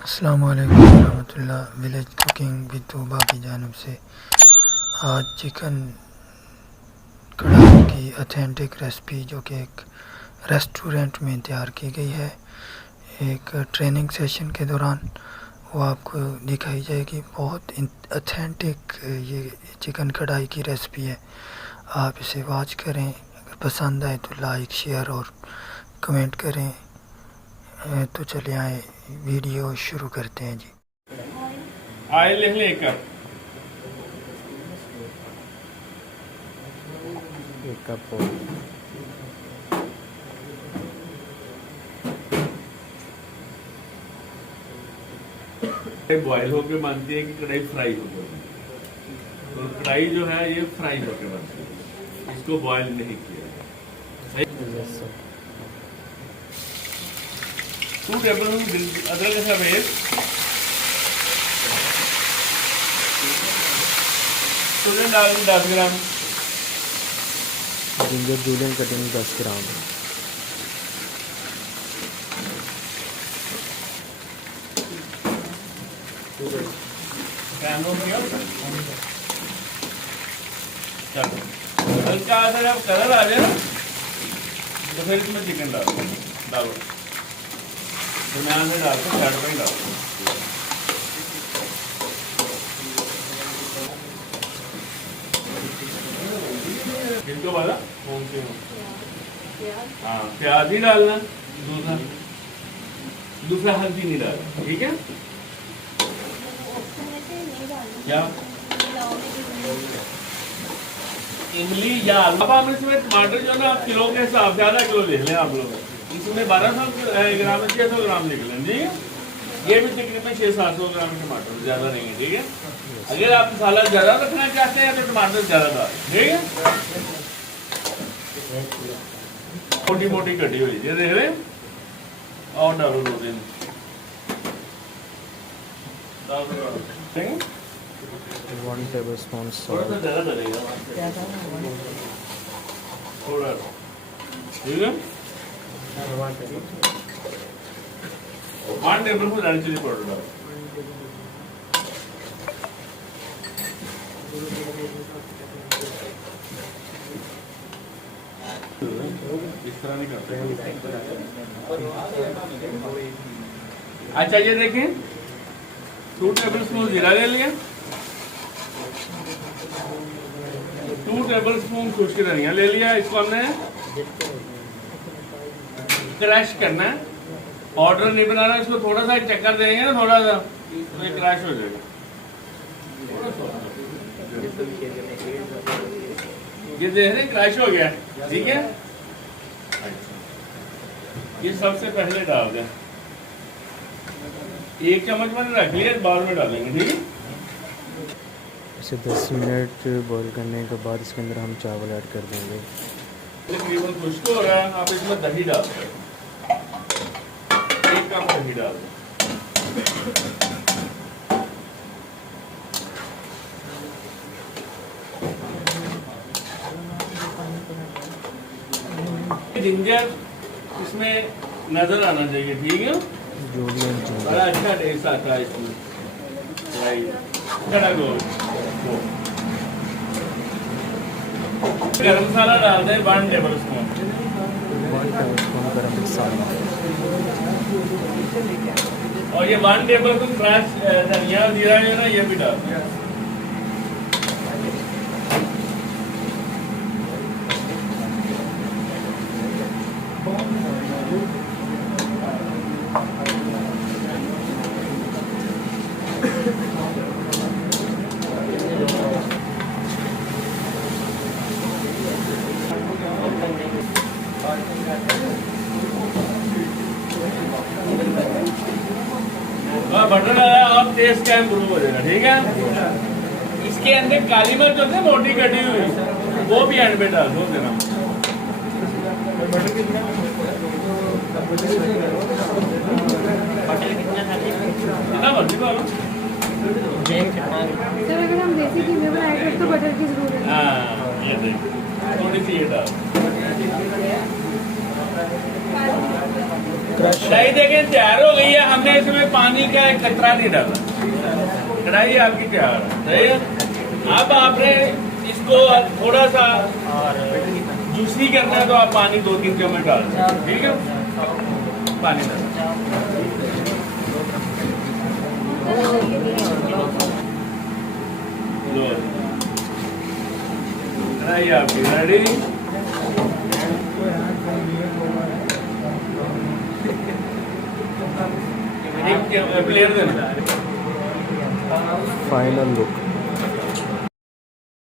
अस्सलाम वालेकुम रहमतुल्लाह। विलेज कुकिंग विद तूबा की जानिब से आज चिकन कढ़ाई की ऑथेंटिक रेसिपी जो कि एक रेस्टोरेंट में तैयार की गई है, एक ट्रेनिंग सेशन के दौरान वो आपको दिखाई जाएगी। बहुत ऑथेंटिक ये चिकन कढ़ाई की रेसिपी है। आप इसे वॉच करें, अगर पसंद आए तो लाइक शेयर और कमेंट करें। तो चलिए आए वीडियो शुरू करते हैं जी। आए लिख ले एक कप बॉयल होके बनती है कि कढ़ाई फ्राई होके बनती है। तो कढ़ाई जो है ये फ्राई होके बनती है, इसको बॉयल नहीं किया है। 2 टेबलस्पून अदरक का पेस्ट, डाल 10 ग्राम, जिंजर जूलियन कटिंग 10 ग्राम, हल्का सा जब कलर आ जाए ना तो फिर इसमें चिकन डालो, दरम्यान में डालते साइड में डालो। किनको वाला हाँ, प्याज ही डालना, दूसरा हल्दी नहीं डालना, ठीक है। क्या इमली या अब हम इसमें टमाटर जो ना किलो के हिसाब से आधा किलो लिख लें आप लोग, इसमें 1200 ग्राम 600 ग्राम लिख लें, ठीक है। ये भी चिकन में 600-700 ग्राम टमाटर, ज्यादा नहीं है, ठीक है। अगर आप मसाला ज्यादा रखना चाहते हैं तो टमाटर ज्यादा डाल, ठीक है। मोटी मोटी कटी हुई ये देख रहे और डालो 2-3 ठीक है। 1 टेबलस्पून थोड़ा सा सॉल्ट, ज्यादा डलेगा, थोड़ा, ठीक है। 1 टेबलस्पून रेड चिली पाउडर डालो, इस तरह नहीं करते। अच्छा ये देखें, 2 टेबलस्पून जीरा ले लिया, 2 टेबलस्पून खुश्क धनिया ले लिया। इसको हमने क्रश करना है, पाउडर नहीं बनाना। इसको थोड़ा सा चक्कर देंगे ना, थोड़ा सा तो ये क्रश हो जाएगा। ये देख रहे क्रश हो गया, ठीक है। ये सबसे पहले डाल दें, 1 चम्मच मैंने रख लिया, बाद में डालेंगे, ठीक है। इसे 10 मिनट बॉईल करने के बाद इसके अंदर हम चावल ऐड कर देंगे। तकरीबन खुश्क हो रहा है, आप इसमें दही डाल दें, 1 कप दही डाल दें। जिंजर इसमें नजर आना चाहिए, ठीक है। जूलियन बड़ा जिंजर, अच्छा टेस्ट आता है इसमें। गरम मसाला डाल दें 1 टेबलस्पून, 1 टेबलस्पून गरम मसाला, और ये 1 टेबलस्पून क्रश धनिया जीरा जो है ना ये भी डाल दें। बटर डाला, आप टेस्ट का इम्प्रूव हो जाएगा, ठीक है। इसके अंदर काली मिर्च होती है मोटी कटी हुई, वो भी एंड में डाल दो देना। कितना मर्जी डालो, सर अगर हम देसी घी में बनाए तो बटर की जरूरत है। हाँ ये देख, थोड़ी सी ये डाल। कढ़ाई देखें तैयार हो गई है। हमने इसमें पानी इमली का एक कतरा नहीं डाला, कढ़ाई आपकी तैयार है। सही है। अब आपने इसको थोड़ा सा जूसी करना है तो आप पानी 2-3 चम्मच डाल दें। ठीक है, पानी डाल लो, कढ़ाई आपकी रेडी। एक प्लेयर देना। Final look.